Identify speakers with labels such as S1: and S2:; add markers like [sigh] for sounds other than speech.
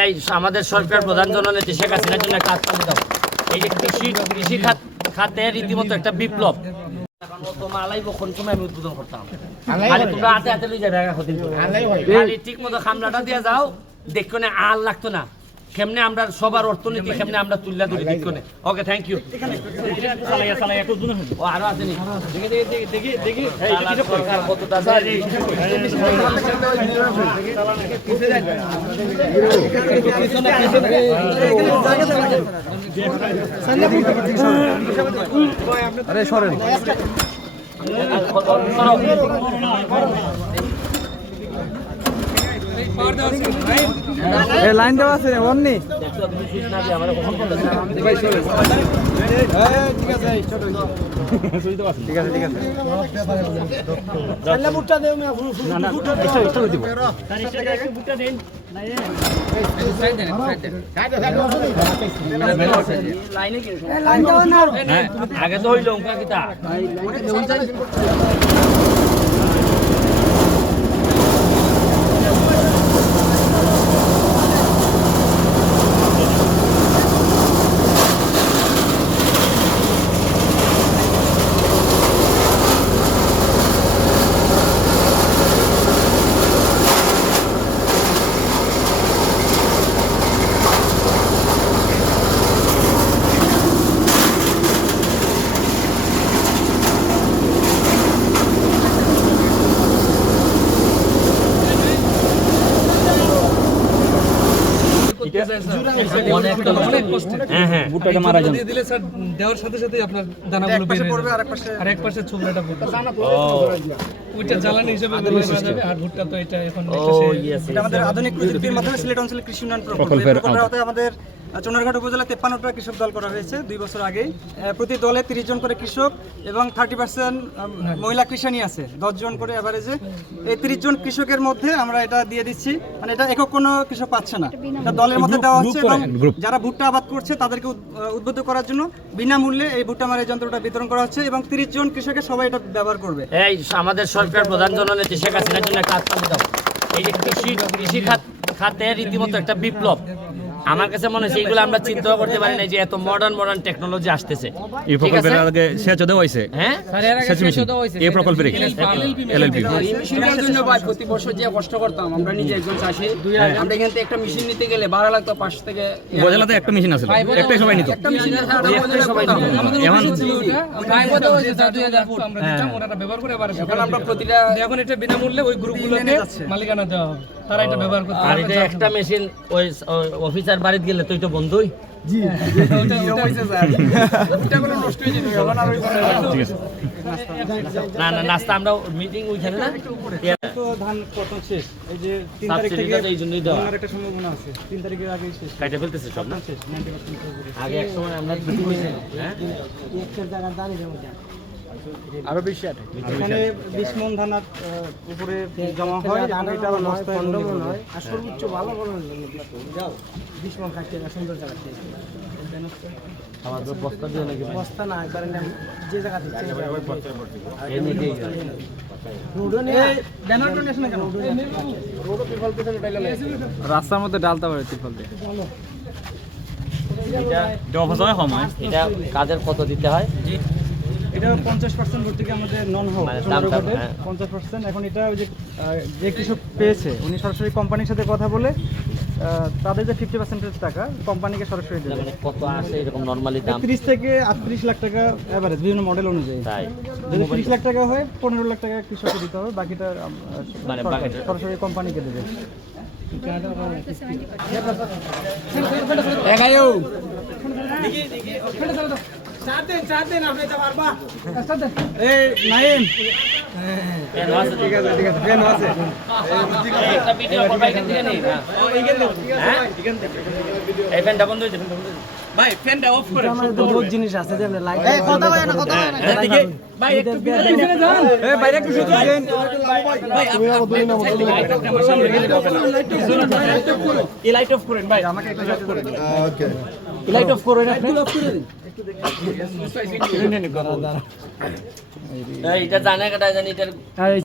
S1: এই আমাদের সরকার প্রধান জননেত্রী শেখ হাসিনার জন্য একটা আত্মালি দাও এই যে কৃষি কৃষি খাত খাতে রীতিমতো একটা বিপ্লব। এখন তো মালাই বখন সময় আমি উদ্বোধন করতাম। খালি তোমরা হাতে হাতে লই যাবে একা ক্ষতি করে। খালি ঠিক মতো খামলাটা দিয়ে যাও দেখো না আর লাগতো না। কেমনে আমরা সবার অর্থনীতি কেমনে আমরা তুললা ধরি না ওকে থ্যাংক ইউ ও আরও আছে নি দেখি দেখি দেখি দেখি দেখি। শালার সরকার কতটা দেয়
S2: আরে সরেন। লাইন দেওয়া আছে অমনি। ঠিক আছে ঠিক আছে
S1: আগে তো হইল কিতা হ্যাঁ হ্যাঁ
S2: ভুট্টাটা মারা যাবে
S3: দিলে স্যার দেওয়ার সাথে সাথে আপনার দানাগুলো বের হয়ে যাবে আর এক পাশে চুবড়াটা পড়বে ওইটা জ্বালানি হিসেবে ব্যবহার করা যাবে আর ভুট্টা তো এটা এখন
S4: এটা আমাদের আধুনিক প্রযুক্তির মাধ্যমে সিলেট অঞ্চলে কৃষি উন্নয়ন
S2: প্রকল্পের
S4: আওতায় আমাদের চুনারঘাট উপজেলা তেপ্পান্নটা কৃষক দল করা হয়েছে দুই বছর আগেই। প্রতি দলে তিরিশ জন করে কৃষক এবং থার্টি পার্সেন্ট মহিলা কৃষানি আছে দশ জন করে অ্যাভারেজে এই তিরিশ জন কৃষকের মধ্যে আমরা এটা দিয়ে দিচ্ছি মানে এটা একক কোনো কৃষক পাচ্ছে না। এটা দলের মধ্যে দেওয়া হচ্ছে এবং যারা ভুট্টা আবাদ করছে তাদেরকে উদ্বুদ্ধ করার জন্য বিনামূল্যে এই ভুট্টা মারা যন্ত্রটা বিতরণ করা হচ্ছে এবং তিরিশ জন কৃষকের সবাই এটা ব্যবহার করবে।
S1: এই আমাদের সরকার প্রধান জননেত্রী শেখ হাসিনার জন্য একটা দাও এই যে কৃষি কৃষি খাত খাতে রীতিমতো একটা বিপ্লব। আমার কাছে মনে হচ্ছে এগুলো আমরা চিন্তাও করতে পারি না যে এত মডার্ন মডার্ন টেকনোলজি আসতেছে
S2: এই প্রকল্পের আগে সেচ দেওয়া হয়েছে
S1: হ্যাঁ
S2: সেচ মেশিন এই প্রকল্পের এলএলপি
S5: এই মেশিনটার জন্য ভাই প্রতি বছর যে কষ্ট করতাম আমরা নিজে একজন চাষি আমরা এখান থেকে একটা মেশিন নিতে গেলে ভাড়া লাগতো পাঁচ থেকে
S2: উপজেলাতে একটা মেশিন আছে একটাই সবাই নিত
S5: একটা মেশিন সবাই
S2: এখন
S3: আমরা দিতাম ওনারা ব্যবহার করে
S5: এখন আমরা প্রতিটা
S3: এখন এটা বিনামূল্যে ওই গ্রুপগুলোকে মালিকানা দেওয়া হবে তারা এটা ব্যবহার করতে
S1: আর এটা একটা মেশিন ওই অফিসার বাড়িতে গেলে তো [laughs] এটা বন্ধই
S2: ঠিক
S1: না। না নাস্তা আমরা মিটিং ওইখানে না?
S4: তো ধান পতন শেষ? এই যে তিন তারিখ থেকে
S1: তো এই জন্যই দেওয়া।
S4: একটা সম্ভাবনা আছে। তিন তারিখের আগে শেষ।
S1: কাটে ফেলতেছে সব না?
S4: শেষ
S1: আগে এক সময় আমরা হ্যাঁ।
S2: আরও বেশি আটে।
S4: এখানে বিশ মন উপরে জমা হয় এবং এটা বন্দি
S6: আর সর্বোচ্চ ভালো ভালো যাও বিশ মন খাচ্ছে সুন্দর জায়গা থেকে।
S1: আমাদের বস্তা দিয়ে নাকি
S6: বস্তা না একবারে যে জায়গা দিচ্ছে
S1: এই নাকি
S2: রাস্তার মধ্যে ডালতে পারে তিরপল দিয়ে।
S1: এটা
S2: হয়
S1: এটা কাজের কত দিতে হয়?
S4: এটা পঞ্চাশ পার্সেন্ট ভর্তি আমাদের নন হোক
S1: মানে দামটা, হ্যাঁ।
S4: পঞ্চাশ পার্সেন্ট এখন এটা ওই যে যে কৃষক পেয়েছে উনি সরাসরি কোম্পানির সাথে কথা বলে তাদের যে ফিফটি পার্সেন্টেজ টাকা কোম্পানিকে সরাসরি দেবে।
S1: মানে কত আসে এরকম নর্মালি দাম?
S4: তিরিশ থেকে আটত্রিশ লাখ টাকা অ্যাভারেজ বিভিন্ন মডেল অনুযায়ী।
S1: তাই।
S4: যদি তিরিশ লাখ টাকা হয় পনেরো লাখ টাকা কৃষককে দিতে হবে বাকিটা সরাসরি আহ, মানে নাইম।
S1: পেন আছে ঠিক আছে
S4: ঠিক আছে ফ্যান আছে।
S1: একটা ভিডিও করবা এখান থেকে নেই হ্যাঁ? এই ফ্যানটা বন্ধ হয়েছে।
S3: ভাই ফ্যানটা অফ করে
S6: বহুত জিনিস আছে যেমন লাইট
S4: কথা বলে না কথা বলে
S1: হ্যাঁ দিকে
S3: ভাই একটু পিছনে যান।
S4: এই বাইরে একটু সুযোগ দেন।
S3: ভাই এই লাইট অফ করেন। ভাই।
S4: আমাকে একটু সাহায্য করে দিন।
S3: লাইট অফ করেন আপনি।
S1: এইটা জানে কাটা জানি এটার